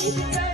Yeah.